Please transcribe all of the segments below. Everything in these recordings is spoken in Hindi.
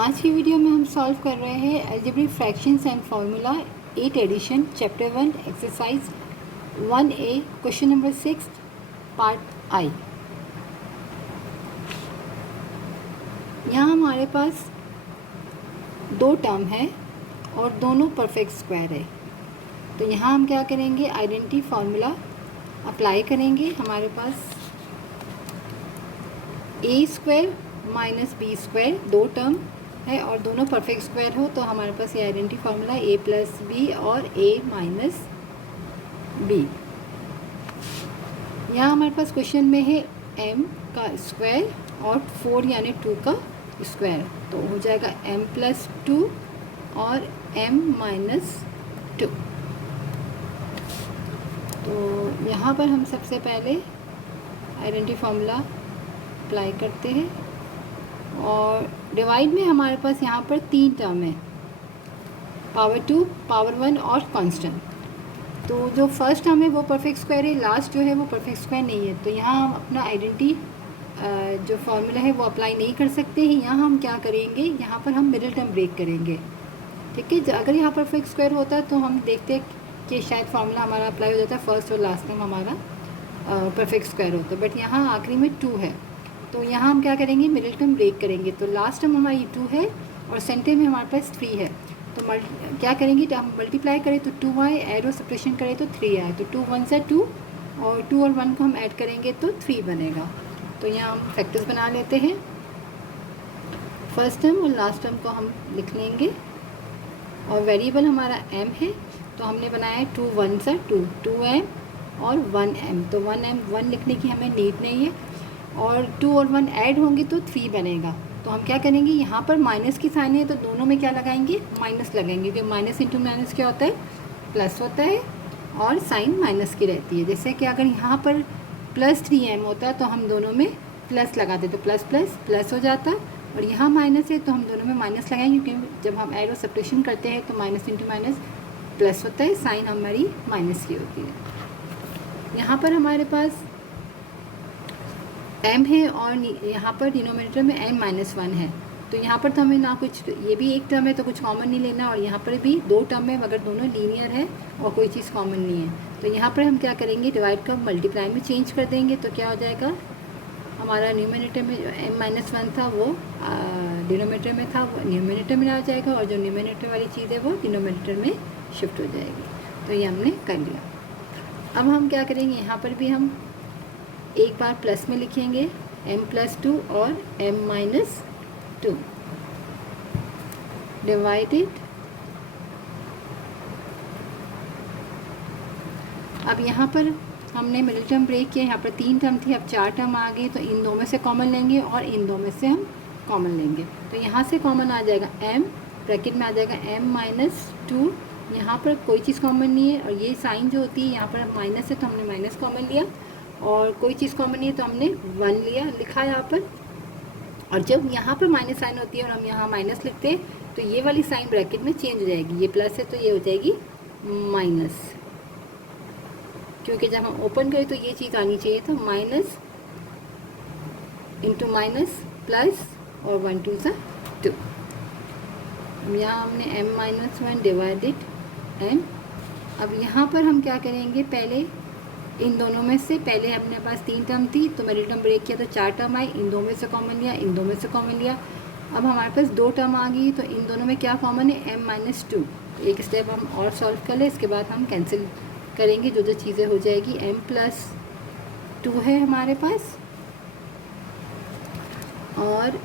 आज की वीडियो में हम सॉल्व कर रहे हैं algebraic fractions and formula 8 edition chapter 1 exercise 1A question number 6 part i. यहाँ हमारे पास दो टर्म है और दोनों परफेक्ट स्क्वायर है। तो यहाँ हम क्या करेंगे, आइडेंटिटी फार्मूला अप्लाई करेंगे। हमारे पास ए स्क्वायर माइनस बी स्क्वायर दो टर्म है और दोनों परफेक्ट स्क्वायर हो, तो हमारे पास ये आइडेंटिटी फार्मूला ए प्लस बी और ए माइनस बी। यहाँ हमारे पास क्वेश्चन में है m का स्क्वायर और 4 यानी 2 का स्क्वायर, तो हो जाएगा m प्लस 2 और m माइनस 2। तो यहाँ पर हम सबसे पहले आइडेंटिटी फार्मूला अप्लाई करते हैं और डिवाइड में हमारे पास यहाँ पर तीन टर्म है, पावर 2, पावर 1 और कांस्टेंट। तो जो फर्स्ट टर्म है वो परफेक्ट स्क्वायर है, लास्ट जो है वो परफेक्ट स्क्वायर नहीं है। तो यहाँ हम अपना आइडेंटिटी जो फार्मूला है वो अप्लाई नहीं कर सकते हैं। यहाँ हम क्या करेंगे, यहाँ पर हम मिडिल टर्म ब्रेक करेंगे। ठीक है, अगर यहाँ परफेक्ट स्क्वायर होता है तो हम देखते हैं कि शायद फार्मूला हमारा अप्लाई हो जाता है, फर्स्ट और लास्ट टर्म हमारा परफेक्ट स्क्वायर होता है, बट यहाँ आखिरी में 2 है। तो यहाँ हम क्या करेंगे, मिडिल टर्म ब्रेक करेंगे। तो लास्ट टर्म हमारी 2 है और सेंटर में हमारे पास 3 है। तो क्या करेंगे, तो हम मल्टीप्लाई करें तो 2 आए, एरो सब्ट्रैक्शन करें तो 3 आए। तो 2 1 से 2 और 2 और 1 को हम ऐड करेंगे तो 3 बनेगा। तो यहाँ हम फैक्टर्स बना लेते हैं। फर्स्ट टर्म और लास्ट टर्म को हम लिख लेंगे और वेरिएबल हमारा m है, तो हमने बनाया है 2 1 से 2, 2m और 1m। तो 1m 1 लिखने की हमें नीड नहीं है और 2 और 1 ऐड होंगे तो 3 बनेगा। तो हम क्या करेंगे, यहाँ पर माइनस की साइन है तो दोनों में क्या लगाएंगे, माइनस लगाएंगे, क्योंकि माइनस इंटू माइनस क्या होता है, प्लस होता है और साइन माइनस की रहती है। जैसे कि अगर यहाँ पर प्लस 3m होता है तो हम दोनों में प्लस लगाते तो प्लस प्लस प्लस हो जाता, और यहाँ माइनस है तो हम दोनों में माइनस लगाएंगे, क्योंकि जब हम एरो सब्ट्रैक्शन करते हैं तो माइनस इंटू माइनस प्लस होता है, साइन हमारी माइनस की होती है। यहाँ पर हमारे पास m है और यहाँ पर डिनोमिनेटर में n माइनस 1 है। तो यहाँ पर तो हमें ना कुछ, ये भी एक टर्म है तो कुछ कॉमन नहीं लेना, और यहाँ पर भी दो टर्म है मगर दोनों लीनियर है और कोई चीज़ कॉमन नहीं है। तो यहाँ पर हम क्या करेंगे, डिवाइड का मल्टीप्लाई में चेंज कर देंगे। तो क्या हो जाएगा, हमारा न्यूमिनेटर में जो m माइनस 1 था वो डिनोमिनेटर में था, वो न्यूमिनेटर में आ जाएगा, और जो न्यूमिनेटर वाली चीज़ है वो डिनोमिनेटर में शिफ्ट हो जाएगी। तो ये हमने कर लिया। अब हम क्या करेंगे, यहाँ पर भी हम एक बार प्लस में लिखेंगे m प्लस 2 और m माइनस 2 डिवाइडेड। अब यहाँ पर हमने मिडिल टर्म ब्रेक किया, यहाँ पर 3 टर्म थी, अब 4 टर्म आ गए, तो इन दो में से कॉमन लेंगे और इन दो में से हम कॉमन लेंगे। तो यहाँ से कॉमन आ जाएगा m, ब्रैकेट में आ जाएगा m माइनस 2। यहाँ पर कोई चीज़ कॉमन नहीं है, और ये साइन जो होती है यहाँ पर माइनस है तो हमने माइनस कॉमन लिया, और कोई चीज़ कॉमन नहीं है तो हमने 1 लिया, लिखा यहाँ पर। और जब यहाँ पर माइनस साइन होती है और हम यहाँ माइनस लिखते हैं तो ये वाली साइन ब्रैकेट में चेंज हो जाएगी, ये प्लस है तो ये हो जाएगी माइनस, क्योंकि जब हम ओपन करें तो ये चीज़ आनी चाहिए। तो माइनस इंटू माइनस प्लस और 1 2 सा 2। यहाँ हमने m माइनस 1 डिवाइडेड m। अब यहाँ पर हम क्या करेंगे, पहले इन दोनों में से, पहले अपने पास 3 टर्म थी तो मिडिल टर्म ब्रेक किया तो 4 टर्म आई, इन दो में से कॉमन लिया, इन दो में से कॉमन लिया। अब हमारे पास 2 टर्म आ गई, तो इन दोनों में क्या कॉमन है, m माइनस 2। एक स्टेप हम और सॉल्व कर ले, इसके बाद हम कैंसिल करेंगे जो चीज़ें हो जाएगी। m प्लस 2 है हमारे पास और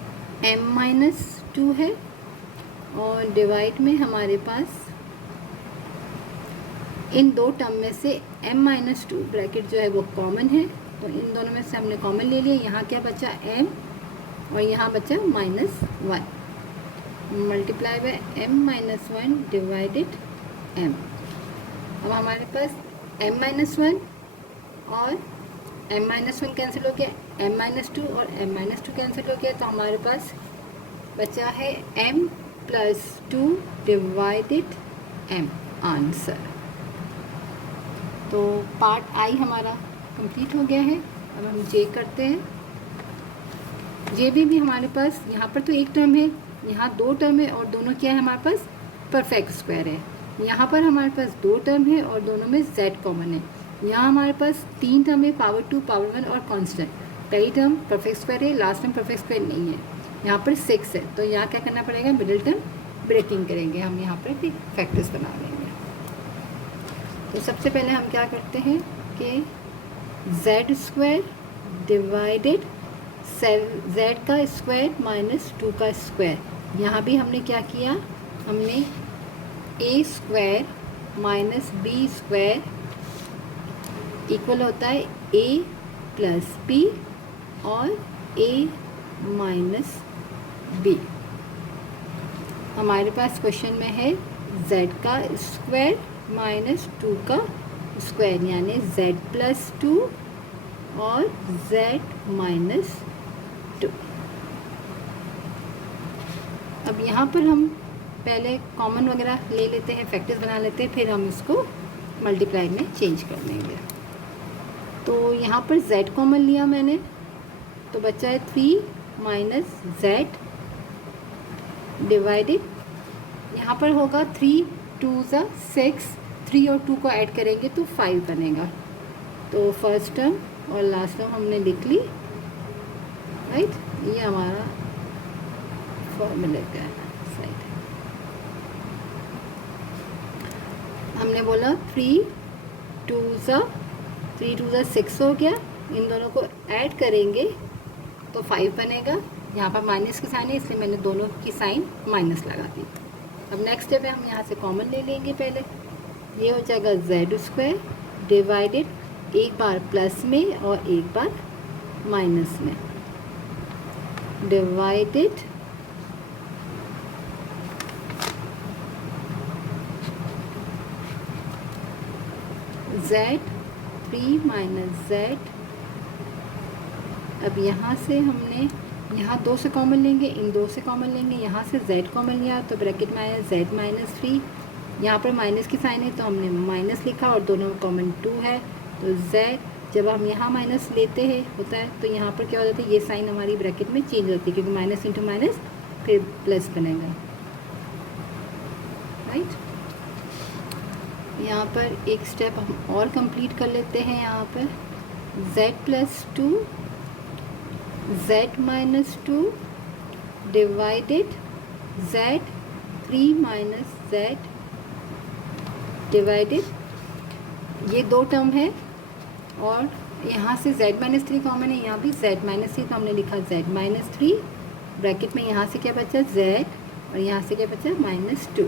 m माइनस 2 है, और डिवाइड में हमारे पास इन दो टर्म में से m माइनस 2 ब्रैकेट जो है वो कॉमन है, तो इन दोनों में से हमने कॉमन ले लिया। यहाँ क्या बचा, m, और यहाँ बचा minus 1 multiply by m minus 1 divided m। अब हमारे पास m माइनस 1 और m माइनस 1 कैंसिल हो गया, m माइनस 2 और m माइनस 2 कैंसिल हो गया, तो हमारे पास बचा है m plus 2 divided m answer. तो पार्ट आई हमारा कंप्लीट हो गया है। अब हम जे करते हैं। जे भी हमारे पास यहाँ पर तो एक टर्म है यहाँ 2 टर्म है और दोनों क्या है हमारे पास, परफेक्ट स्क्वायर है। यहाँ पर हमारे पास 2 टर्म है और दोनों में z कॉमन है। यहाँ हमारे पास 3 टर्म है, पावर 2, पावर 1 और कांस्टेंट। पहली टर्म परफेक्ट स्क्वायर है, लास्ट टर्म परफेक्ट स्क्वायर नहीं है। यहाँ पर 6 है, तो यहाँ क्या करना पड़ेगा, मिडिल टर्म ब्रेकिंग करेंगे हम, यहाँ पर फिर फैक्टर्स बना लेंगे। तो सबसे पहले हम क्या करते हैं कि z स्क्वायर डिवाइडेड z का स्क्वायर माइनस 2 का स्क्वायर। यहाँ भी हमने क्या किया, हमने a square minus b square equal होता है a प्लस b और a माइनस b। हमारे पास क्वेश्चन में है z का स्क्वायर माइनस 2 का स्क्वायर, यानी z प्लस 2 और z माइनस 2। अब यहाँ पर हम पहले कॉमन वगैरह ले लेते हैं, फैक्टर्स बना लेते हैं, फिर हम इसको मल्टीप्लाई में चेंज कर देंगे। तो यहाँ पर z कॉमन लिया मैंने, तो बचा है 3 माइनस z डिवाइडेड, यहाँ पर होगा 3 2 ज़ा 6, 3 और 2 को ऐड करेंगे तो 5 बनेगा। तो फर्स्ट टर्म और लास्ट टर्म हमने लिख ली, राइट। ये हमारा फॉर्मूले का साइड है। हमने बोला 3 2 ज़ा 6 हो गया, इन दोनों को ऐड करेंगे तो 5 बनेगा। यहाँ पर माइनस की साइन है, इसलिए मैंने दोनों की साइन माइनस लगा दी। अब नेक्स्ट स्टेप है, हम यहाँ से कॉमन ले लेंगे। पहले ये हो जाएगा z स्क्वायर डिवाइडेड, एक बार प्लस में और एक बार माइनस में, डिवाइडेड z 3 माइनस z। अब यहाँ से हमने यहाँ 2 से कॉमन लेंगे, इन 2 से कॉमन लेंगे, यहाँ से z कॉमन लिया तो ब्रैकेट में आया z माइनस 3। यहाँ पर माइनस की साइन है तो हमने माइनस लिखा और दोनों में कॉमन 2 है, तो z जब हम यहाँ माइनस लेते हैं होता है तो यहाँ पर क्या हो जाता है, ये साइन हमारी ब्रैकेट में चेंज होती है, क्योंकि माइनस इंटू माइनस फिर प्लस बनेगा, राइट। यहाँ पर एक स्टेप हम और कंप्लीट कर लेते हैं। यहाँ पर z plus 2 z minus 2 divided z 3 minus z divided, ये 2 टर्म है और यहाँ से z माइनस 3 कॉमन है, यहाँ भी z माइनस 3, तो हमने लिखा z माइनस 3, ब्रैकेट में यहाँ से क्या बचा z और यहाँ से क्या बचा माइनस 2,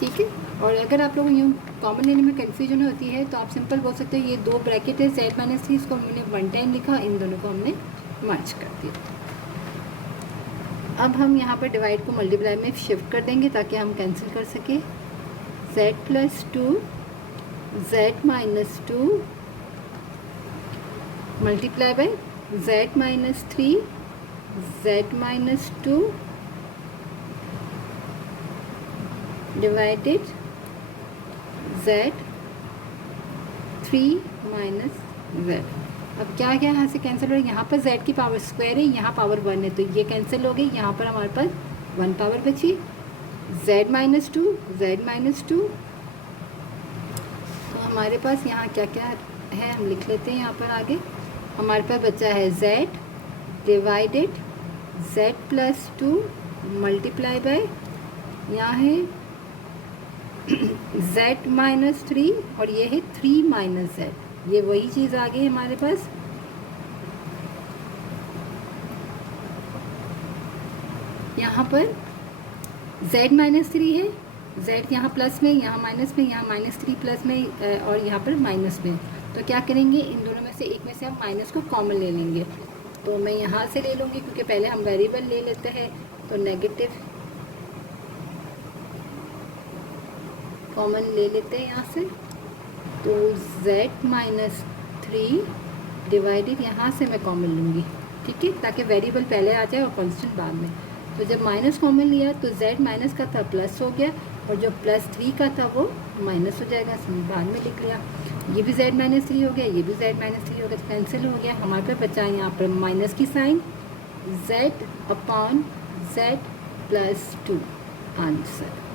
ठीक है। और अगर आप लोगों को यूँ कॉमन लेने में कन्फ्यूजन होती है तो आप सिंपल बोल सकते हो ये 2 ब्रैकेट है z माइनस 3, इसको हमने 1 टाइम लिखा, इन दोनों को हमने मर्ज कर दिया। अब हम यहाँ पर डिवाइड को मल्टीप्लाई में शिफ्ट कर देंगे ताकि हम कैंसिल कर सके। z plus 2 z minus 2 multiply by z minus 3 z minus 2 divided z 3 minus z। अब क्या क्या यहाँ से कैंसिल हो रहा है, यहाँ पर z की पावर स्क्वायर है, यहाँ पावर 1 है, तो ये कैंसिल हो गई। यहाँ पर हमारे पास 1 पावर बची, z माइनस 2 z माइनस 2। तो हमारे पास यहाँ क्या क्या है हम लिख लेते हैं। यहाँ पर आगे हमारे पास बचा है z divided z plus 2 multiply by, यहाँ है z माइनस 3 और ये है 3 माइनस z, ये वही चीज़ आ गई हमारे पास। यहाँ पर z माइनस 3 है, z यहाँ प्लस में, यहाँ माइनस में, यहाँ माइनस 3 प्लस में और यहाँ पर माइनस में। तो क्या करेंगे, इन दोनों में से एक में से हम माइनस को कॉमन ले लेंगे। तो मैं यहाँ से ले लूँगी क्योंकि पहले हम वेरिएबल ले लेते हैं, तो नेगेटिव कॉमन ले लेते हैं यहाँ से। तो z माइनस 3 डिवाइडेड, यहाँ से मैं कॉमन लूँगी, ठीक है, ताकि वेरिएबल पहले आ जाए और कांस्टेंट बाद में। तो जब माइनस कॉमन लिया तो z माइनस का था प्लस हो गया और जो प्लस 3 का था वो माइनस हो जाएगा, बाद में लिख लिया। ये भी z माइनस 3 हो गया, ये भी z माइनस 3 हो गया, तो कैंसिल हो गया। हमारे पास बचा है यहाँ पर माइनस की sign, z upon z plus 2 answer.